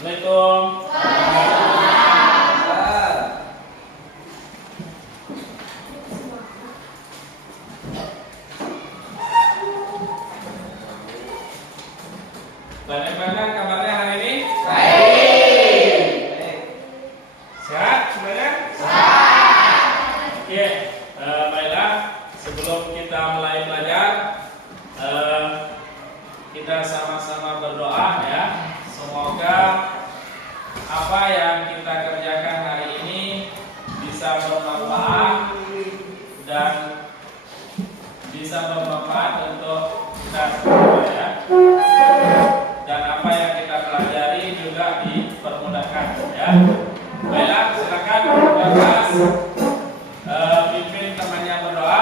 Assalamualaikum. Bagaimana kabarnya hari ini? Baik. Sehat semuanya? Sehat. Oke, baiklah. Sebelum kita mulai belajar, kita sama-sama berdoa ya. Semoga apa yang kita kerjakan hari ini bisa bermanfaat dan bisa bermanfaat untuk kita semua ya. Dan apa yang kita pelajari juga dipermudahkan ya. Baiklah, silakan Bapak pimpin temannya berdoa.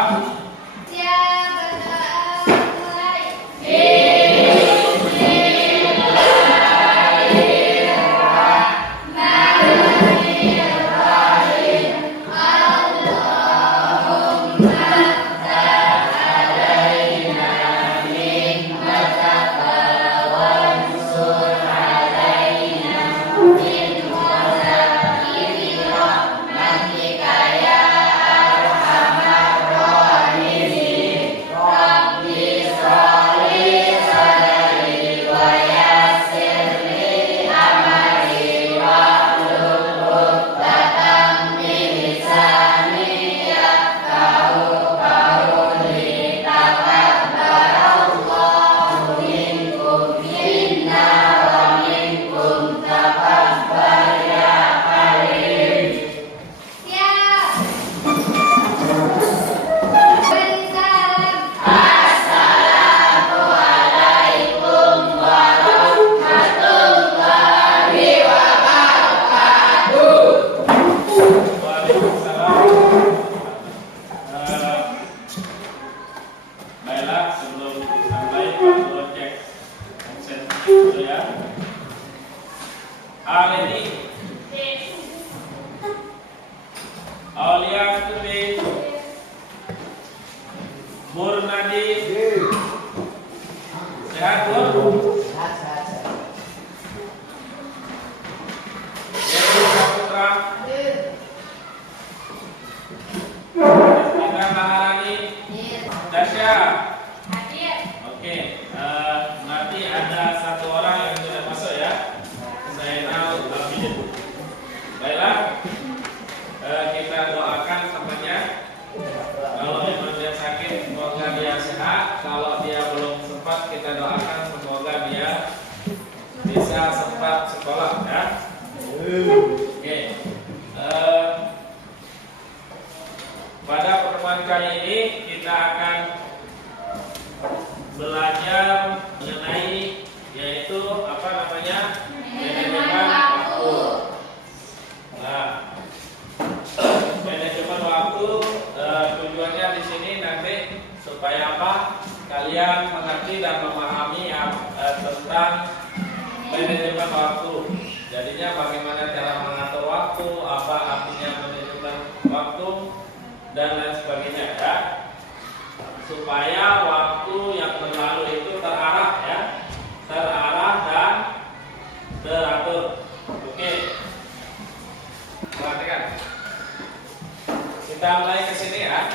Kita mulai ke sini ya.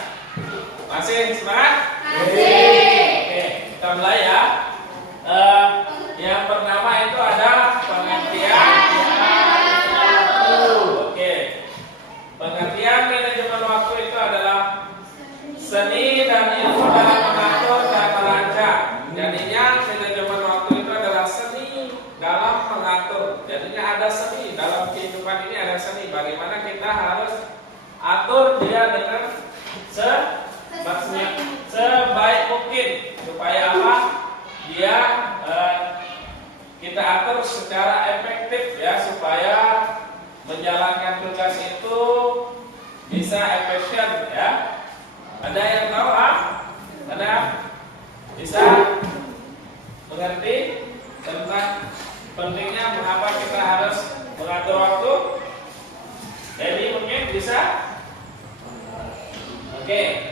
Masih semangat? Masih. Oke, kita mulai ya. Yang pertama itu ada pengertian. Oke. Pengertian manajemen waktu itu adalah seni dan ilmu dalam mengatur dan merancang. Jadinya manajemen waktu itu adalah seni dalam mengatur. Jadinya ada seni dalam kehidupan ini, ada seni. Bagaimana kita harus atur dia dengan sebaik mungkin supaya apa? Dia kita atur secara efektif ya, supaya menjalankan tugas itu bisa efisien ya. Ada yang tahu Ada bisa mengerti tentang pentingnya mengapa kita harus mengatur waktu? Jadi mungkin bisa. Oke,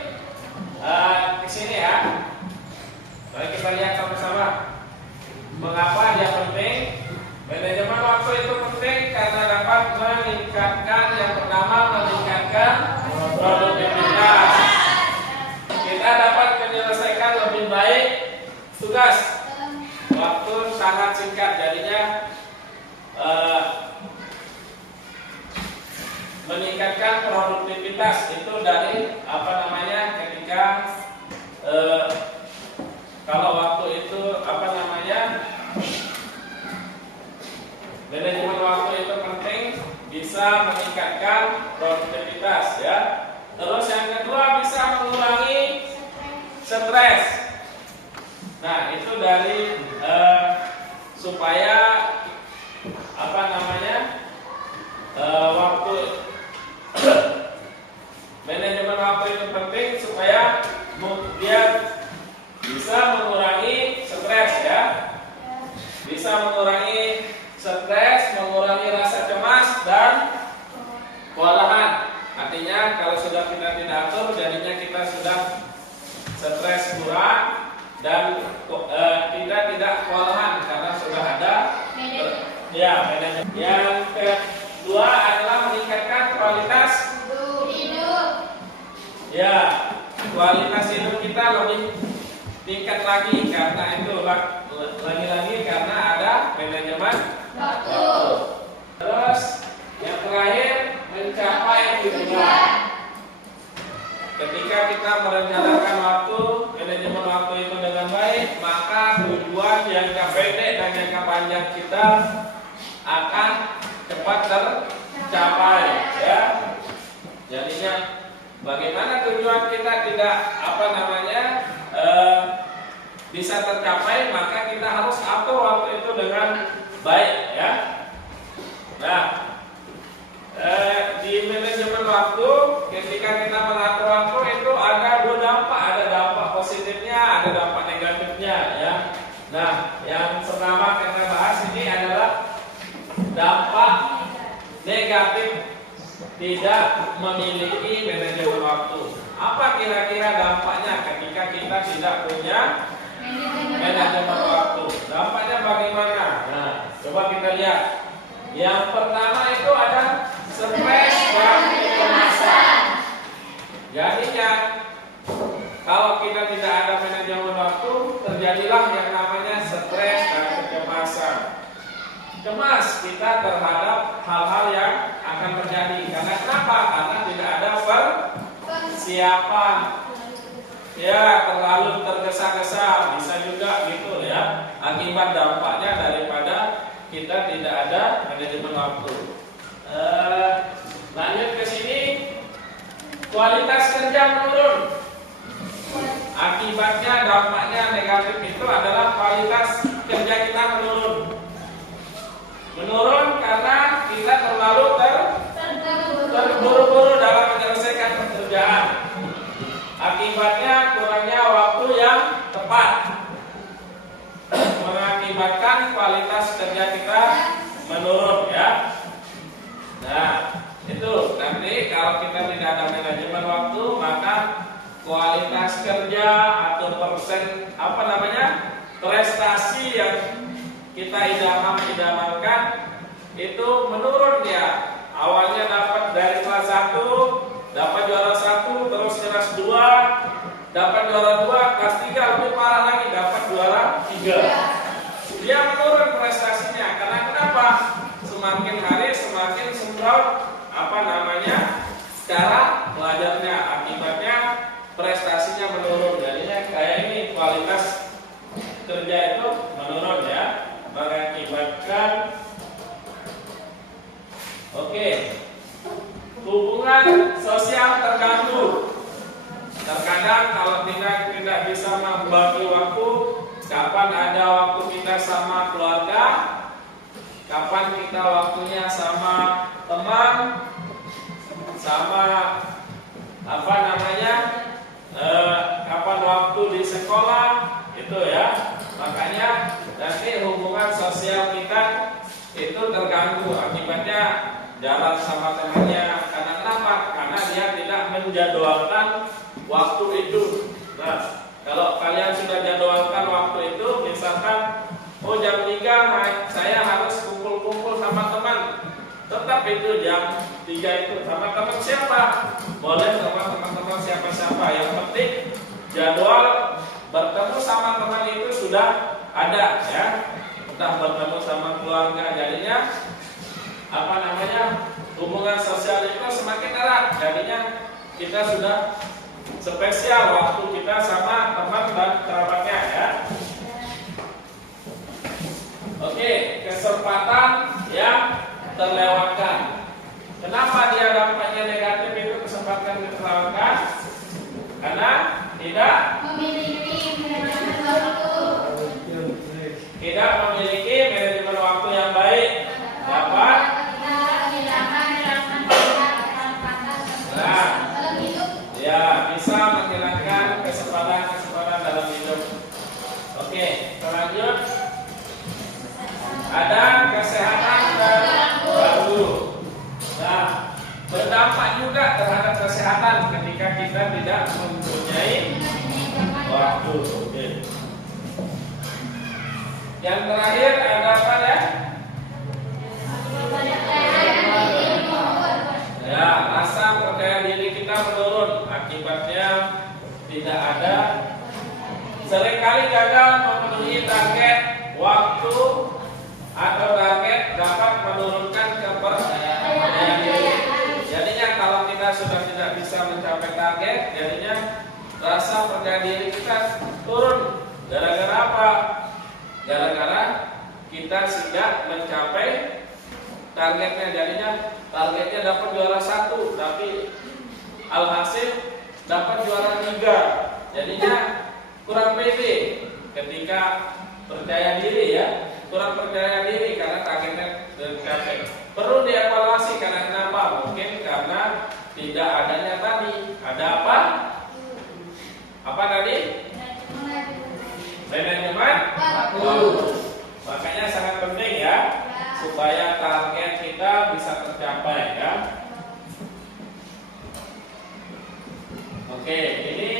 di sini ya. Mari kita lihat sama-sama mengapa dia penting. Manajemen waktu itu jadinya meningkatkan produktivitas itu dari ketika kalau waktu itu manajemen waktu itu penting, bisa meningkatkan produktivitas ya. Terus yang kedua bisa mengurangi stres. Nah, itu dari supaya waktu manajemen waktu itu penting supaya dia bisa mengurangi stres ya. Bisa mengurangi stres, mengurangi rasa cemas dan kewalahan. Artinya kalau sudah kita tidak atur, jadinya kita sudah stres kurang dan kita tidak kewalahan karena sudah ada manajemen. Yang kedua adalah meningkatkan kualitas hidup. Ya, kualitas hidup kita lebih tingkat lagi karena itu lagi-lagi karena ada manajemen waktu. Terus yang terakhir mencapai tujuan. Ketika kita merencanakan waktu, manajemen waktu itu dengan baik, maka tujuan jangka pendek dan jangka panjang kita akan cepat tercapai ya. Jadinya bagaimana tujuan kita tidak bisa tercapai, maka kita harus atur waktu itu dengan baik ya. Nah, di manajemen waktu, ketika kita mengatur waktu itu ada dua dampak, ada dampak positifnya, ada dampak negatifnya ya. Nah, yang pertama kita bahas ini adalah dampak negatif tidak memiliki manajemen waktu. Apa kira-kira dampaknya ketika kita tidak punya manajemen waktu? Dampaknya bagaimana? Nah, coba kita lihat. Yang pertama itu ada stres dan kecemasan. Jadinya kalau kita tidak ada manajemen waktu, terjadilah yang namanya stres dan kecemasan. Cemas kita terhadap hal-hal yang akan terjadi. Karena kenapa? Karena tidak ada persiapan. Ya, terlalu tergesa-gesa, bisa juga gitu ya. Akibat dampaknya daripada kita tidak ada manajemen waktu. Lanjut ke sini, kualitas kerja menurun. Akibatnya dampaknya negatif itu adalah kualitas kerja kita menurun. Menurun karena kita terlalu terburu-buru dalam menyelesaikan pekerjaan. Akibatnya kurangnya waktu yang tepat, mengakibatkan kualitas kerja kita menurun ya. Nah, itu nanti kalau kita tidak ada manajemen waktu, maka kualitas kerja atau prestasi yang kita idamkan itu menurun ya. Awalnya dapat dari kelas 1 dapat juara 1, terus kelas 2 dapat juara 2, kelas 3 lebih parah lagi dapat juara 3. Dia menurun prestasinya karena kenapa? Semakin hari semakin semprot cara belajarnya, akibatnya prestasinya menurun. Jadinya kayak ini kualitas kerja itu menurun ya, mengakibatkan hubungan sosial terganggu. Terkadang kalau tidak bisa membagi waktu, kapan ada waktu kita sama keluarga, kapan kita waktunya sama teman, sama kapan waktu di sekolah, itu ya. Makanya nanti hubungan sosial kita itu terganggu, akibatnya jalan sama temannya. Karena kenapa? Karena dia tidak menjadwalkan waktu itu. Nah, kalau kalian sudah jadwalkan waktu itu, misalkan jam 3 saya harus kumpul-kumpul sama teman, tetap itu jam 3 itu sama teman siapa? Boleh sama teman-teman siapa-siapa, yang penting jadwal bertemu sama teman itu sudah ada ya. entah bertemu sama keluarga, jadinya apa namanya, hubungan sosial itu semakin erat, jadinya kita sudah spesial waktu kita sama teman dan kerabatnya ya. Oke, kesempatan yang terlewatkan. Kenapa dia dampaknya negatif itu kesempatan terlewatkan? Karena tidak memiliki manajemen waktu yang baik, dapat ya bisa menghilangkan kesempatan dalam hidup. Oke, lanjut. Ada kesehatan terganggu. Nah, berdampak juga terhadap kesehatan ketika kita tidak mempunyai waktu. Oke. Yang terakhir ada apa ya? Ya, rasa percaya diri kita menurun. Akibatnya tidak ada, seringkali gagal memenuhi target waktu atau target dapat menurunkan kepercayaan diri. Jadinya kalau kita sudah tidak bisa mencapai target, jadinya rasa percaya diri kita turun. Gara-gara apa? Gara-gara kita tidak mencapai targetnya. Jadinya targetnya dapat juara 1, tapi alhasil dapat juara 3. Jadinya kurang pede ketika percaya diri ya. Kurang percaya diri karena targetnya tercapai. Perlu dievaluasi karena kenapa? Mungkin karena tidak adanya tadi. Ada apa? Apa tadi? Manajemen waktu. Makanya sangat penting ya, supaya target kita bisa tercapai ya. Oke, ini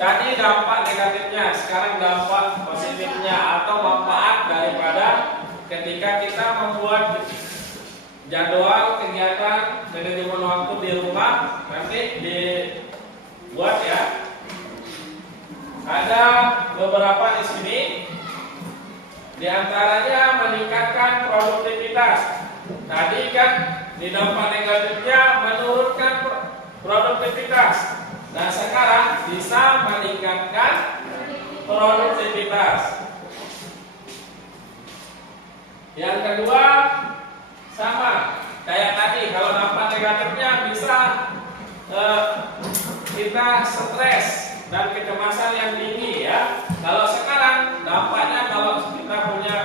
tadi dampak negatifnya, sekarang dampak positifnya atau manfaat daripada ketika kita membuat jadwal kegiatan manajemen waktu di rumah. Nanti dibuat ya. Ada beberapa di sini. Di antaranya meningkatkan produktivitas. Tadi kan di dampak negatifnya menurunkan produktivitas. Nah, sekarang bisa meningkatkan produktivitas. Yang kedua sama kayak tadi, kalau dampak negatifnya bisa kita stres dan kecemasan yang tinggi ya. Kalau sekarang dampaknya kalau kita punya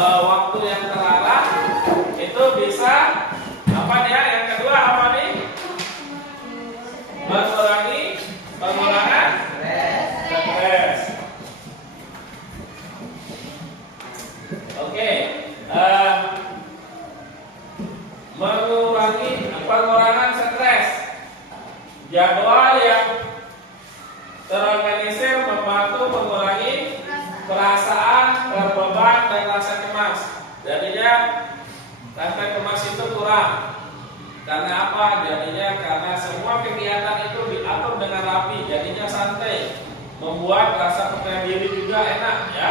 waktu yang terlarang, itu bisa apa ya? Yang kedua apa nih? Pengurangan stres. Oke, mengurangi pengurangan stres. Jadwal yang terorganisir membantu mengurangi perasaan terbeban dan rasa cemas. Jadinya rasa cemas itu kurang. Karena apa? Jadinya karena semua kegiatan itu diatur dengan rapi, jadinya santai, membuat rasa percaya diri juga enak ya.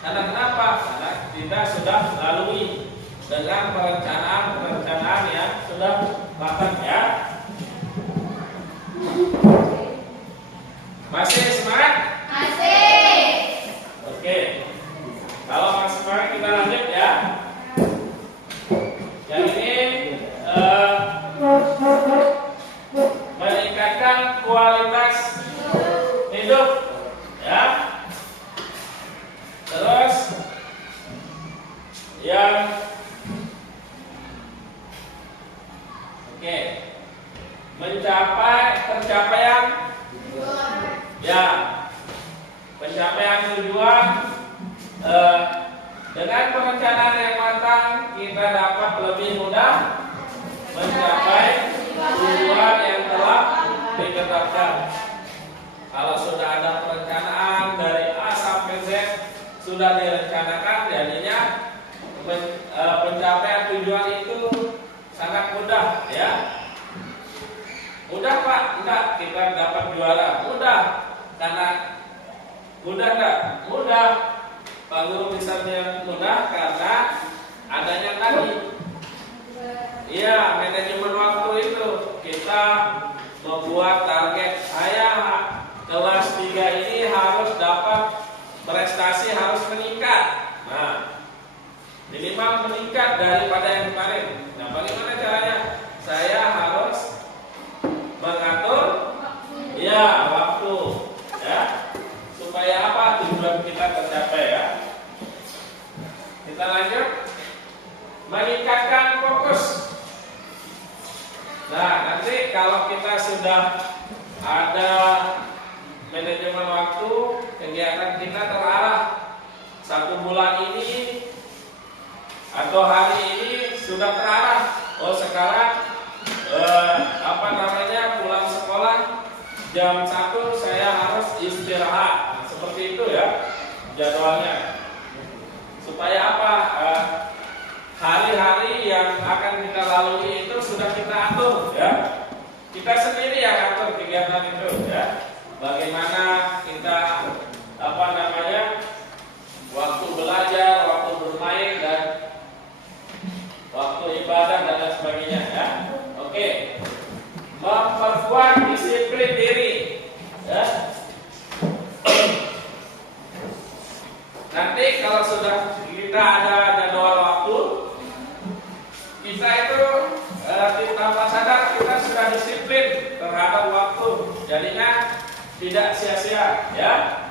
Karena kenapa? Karena kita sudah lalui dengan perencanaan yang sudah matang ya. Masih semangat? Masih. Oke. Kalau masih semangat kita lanjut ya. Yang ini meningkatkan kualitas hidup ya. Terus yang pencapaian ya, pencapaian tujuan dengan perencanaan yang matang kita dapat lebih mudah mencapai tujuan yang telah ditetapkan. Kalau sudah ada perencanaan dari A sampai Z sudah direncanakan, jadinya pencapaian tujuan itu sangat mudah ya. Mudah Pak? Enggak, kita dapat juara. Mudah, karena Mudah enggak? Mudah. Pak Guru bisa bilang mudah karena adanya tadi. Iya, manajemen waktu itu kita membuat target. Saya kelas 3 ini harus dapat prestasi, harus meningkat. Nah, minimal meningkat daripada yang kemarin. Nah, bagaimana caranya? Saya harus mengatur ya waktu, ya, supaya apa tujuan kita tercapai ya. Kita lanjut, meningkatkan fokus. Nah, nanti kalau kita sudah ada manajemen waktu, kegiatan kita terarah. 1 bulan ini atau hari ini sudah terarah. Oh, sekarang pulang sekolah jam 1 saya harus istirahat. Nah, seperti itu ya jadwalnya. Supaya apa? Hari-hari yang akan kita lalui itu sudah kita atur ya. Kita sendiri yang atur kegiatan itu ya. Bagaimana kita waktu belajar, waktu bermain dan waktu ibadah dan lain sebagainya ya. Oke. Memperkuat disiplin diri ya. Nanti kalau sudah kita ada jadwal waktu, kita itu tanpa sadar kita sudah disiplin terhadap waktu, jadinya tidak sia-sia ya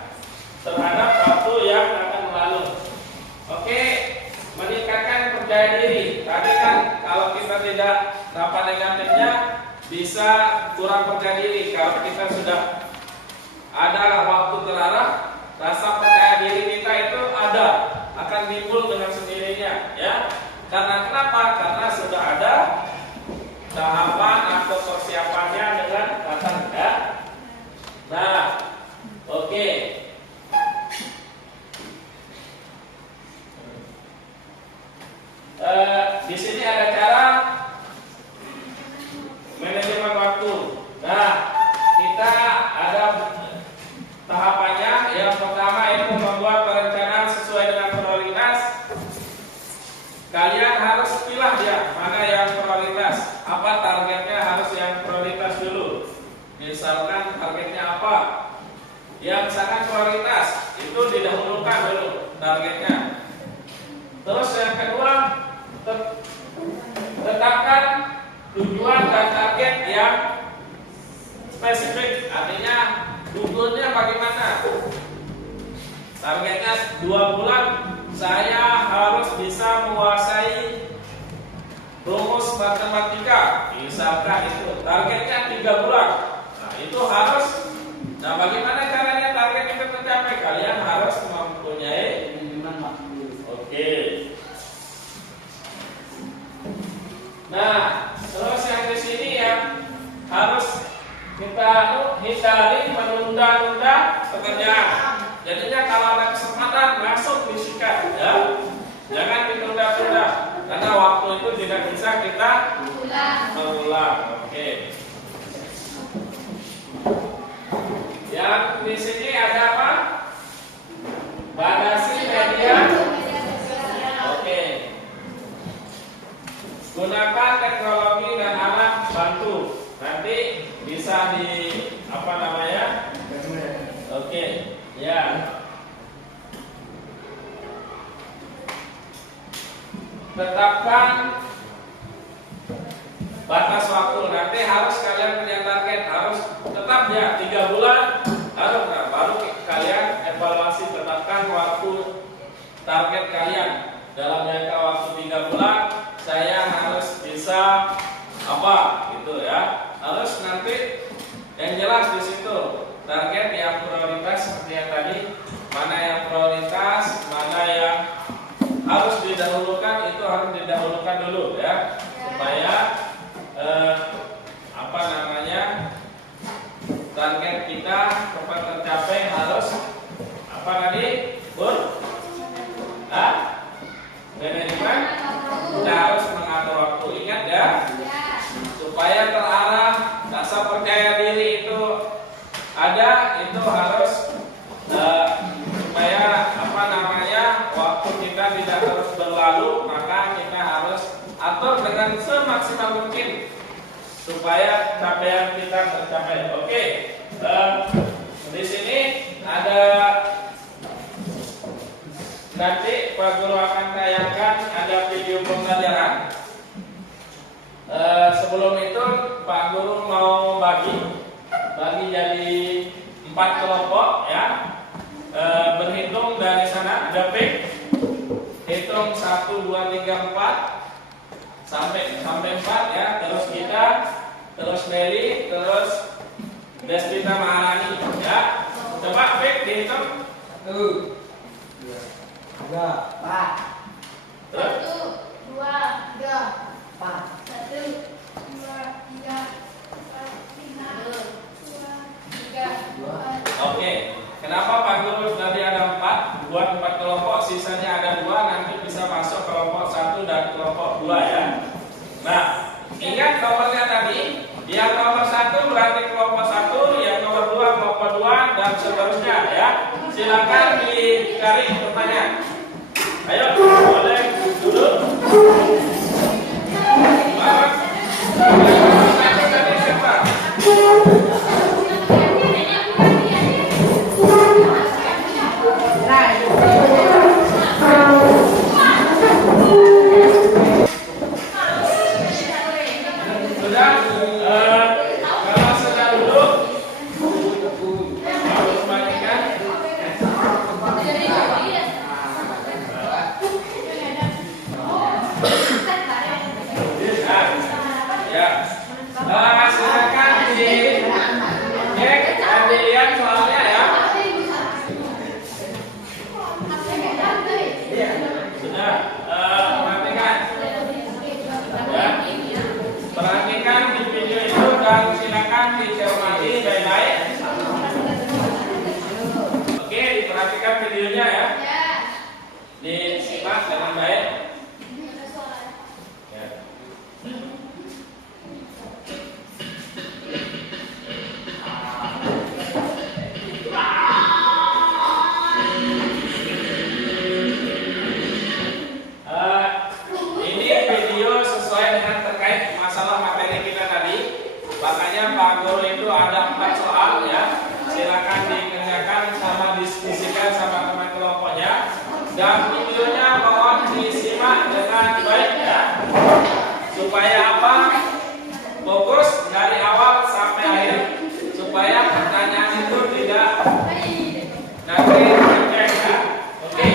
terhadap waktu yang akan berlalu. Oke, meningkatkan percaya diri. Tadi kan kalau kita tidak dapat negatifnya bisa kurang percaya diri. Kalau kita sudah ada waktu terarah, rasa percaya diri kita itu akan timbul dengan sendirinya ya. Karena kenapa? Karena sudah ada tahapan atau persiapannya dengan matang ya. Nah, oke. Di sini ada cara manajemen waktu. Nah, kita ada tahapannya. Yang pertama itu membuat perencanaan sesuai dengan prioritas. Kalian harus pilih ya mana yang prioritas. Apa targetnya harus yang prioritas dulu. Misalkan targetnya apa? Yang sangat prioritas itu didahulukan dulu targetnya. Terus yang kedua, tetapkan tujuan dan target yang spesifik. Artinya tujuannya bagaimana? Targetnya 2 bulan saya harus bisa menguasai rumus matematika. Misalkan itu targetnya 3 bulan. Nah, itu harus. Nah, bagaimana caranya target itu tercapai? Kalian harus mempunyai oke. Nah, terus yang di sini yang harus kita hindari menunda-nunda pekerjaan. Jadinya kalau ada kesempatan langsung disikat ya. Jangan ditunda-tunda karena waktu itu tidak bisa kita mengulang. Oke. Yang di sini ada apa? Batasi media. Oke. Gunakan teknologi dan alat bantu. Nanti bisa di Oke. Ya. Tetapkan batas waktu. Nanti harus kalian punya target, harus tetap ya 3 bulan harus. Nah, baru kalian evaluasi, tetapkan waktu target kalian dalam jangka waktu 3 bulan. Saya harus bisa apa gitu ya. Harus nanti yang jelas di situ target yang prioritas seperti yang tadi, mana yang prioritas, mana yang harus didahulukan, itu harus didahulukan dulu ya, supaya target kita cepat tercapai. Harus apa tadi, Bun? Manajemen. Kita harus mengatur waktu, ingat ya, supaya terarah. Rasa percaya diri itu ada, itu harus waktu kita tidak terus berlalu, maka kita harus atur dengan semaksimal mungkin supaya capaian kita tercapai. Oke, di sini ada nanti Pak Guru akan tayangkan ada video pembelajaran. Sebelum itu Pak Guru mau bagi jadi 4 kelompok ya. Berhitung dari sana, David hitung 1, 2, 3, 4 sampai 4 ya. Terus kita, terus Mary, terus Destinta Maharani ya. Coba Vic dihitung. 1, 2, 4. 1, 2, 3, 4. 1, 2, 3, 4, 5, 2. Oke. Kenapa Pak Guru tadi ada 4? Buat 4 kelompok, sisanya ada 2, nanti bisa masuk kelompok 1 dan kelompok 2 ya. Nah, ingat nomornya tadi. Yang nomor 1 berarti kelompok 1, yang nomor 2 kelompok 2 dan seterusnya ya. Silakan dicari pertanyaan. Ayo, boleh duduk. Satu tadi siapa? Videonya ya, disimak dengan baik. Ya. Ini video sesuai dengan terkait masalah materi kita tadi. Makanya Pak Guru itu ada 4 soal ya. Silakan dikerjakan sama diskusikan sama teman kelompoknya. Dan videonya mohon disimak dengan baik ya. Supaya apa? Fokus dari awal sampai akhir. Supaya pertanyaan itu tidak nanti tercek ya. Oke.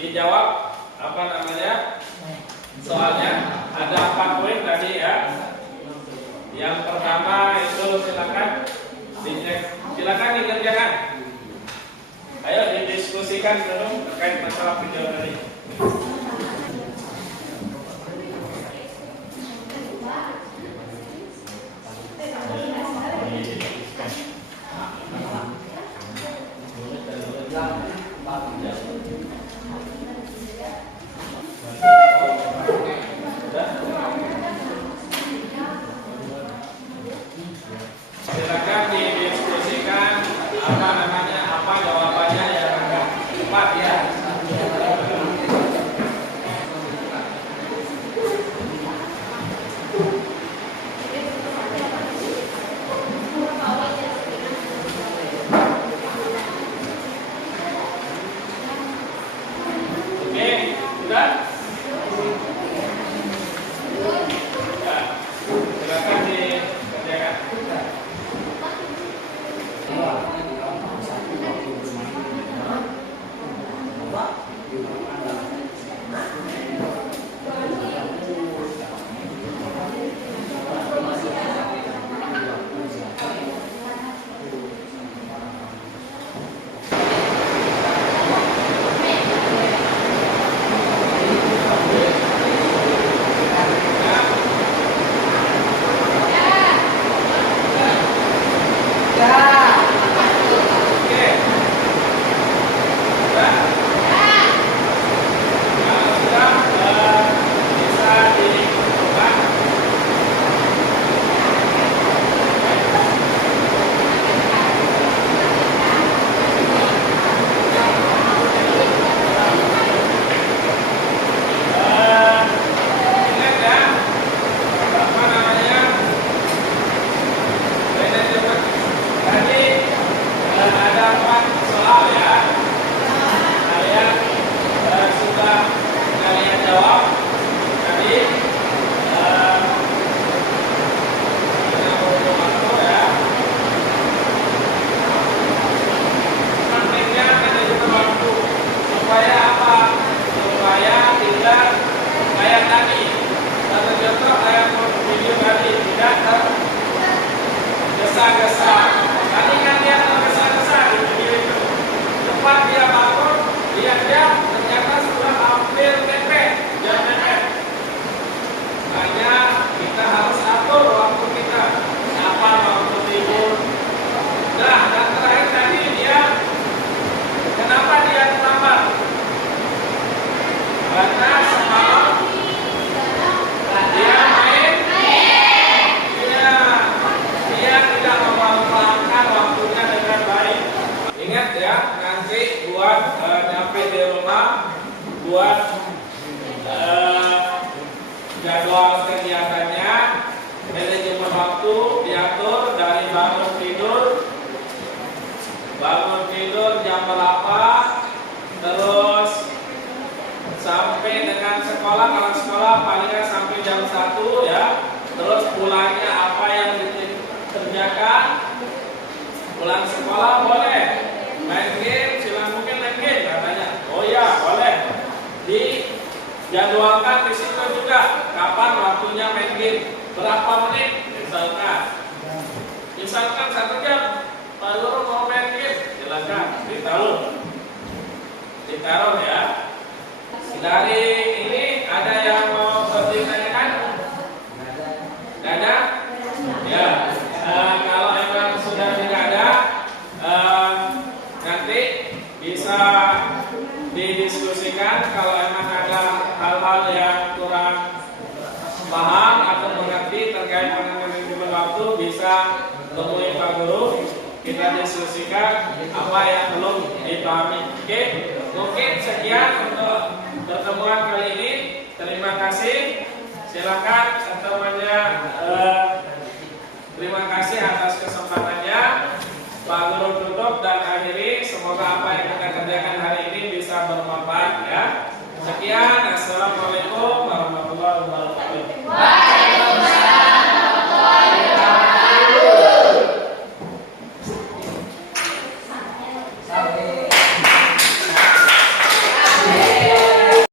Dijawab apa namanya soalnya. Ada 4 poin tadi ya. Yang pertama itu silakan dicek, silakan dikerjakan. Ayo didiskusikan dulu terkait masalah video tadi. contoh kayak video tadi tidak tergesa-gesa. Tadi kan dia tergesa-gesa di video itu. Cepat dia bangun, lihat ternyata sudah hampir mepet, jam mepet. Makanya kita harus atur waktu kita. Kapan waktu tidur. Nah, dan terakhir tadi dia, kenapa dia terlambat? Karena semalam dia main, dia tidak memanfaatkan waktunya dengan baik. Ingat ya, nanti buat nyampe di rumah, buat jadwal kegiatannya, manajemen waktu diatur dari bangun tidur jam berapa, terus sampai dengan sekolah, kalau sekolah palingnya sampai jam 1 ya. Terus pulangnya apa yang dikerjakan, pulang sekolah boleh main game, silang mungkin main game katanya. Oh ya boleh, dijadwalkan di situ juga kapan waktunya main game, berapa menit misalkan 1 jam. Pak Guru mau main game, silakan ditaruh ya. Dari ini ada yang mau ditanyakan? Tidak ada? Ya. Kalau memang sudah tidak ada, nanti bisa didiskusikan. Kalau memang ada hal-hal yang kurang paham atau mengerti terkait dengan manajemen waktu, bisa temui Pak Guru. Kita diskusikan apa yang belum dipahami. Oke, mungkin sekian untuk pertemuan kali ini. Terima kasih. Silakan temannya. Terima kasih atas kesempatannya. Pak Guru tutup dan akhiri. Semoga apa yang kita kerjakan hari ini bisa bermanfaat ya. Sekian. Assalamualaikum.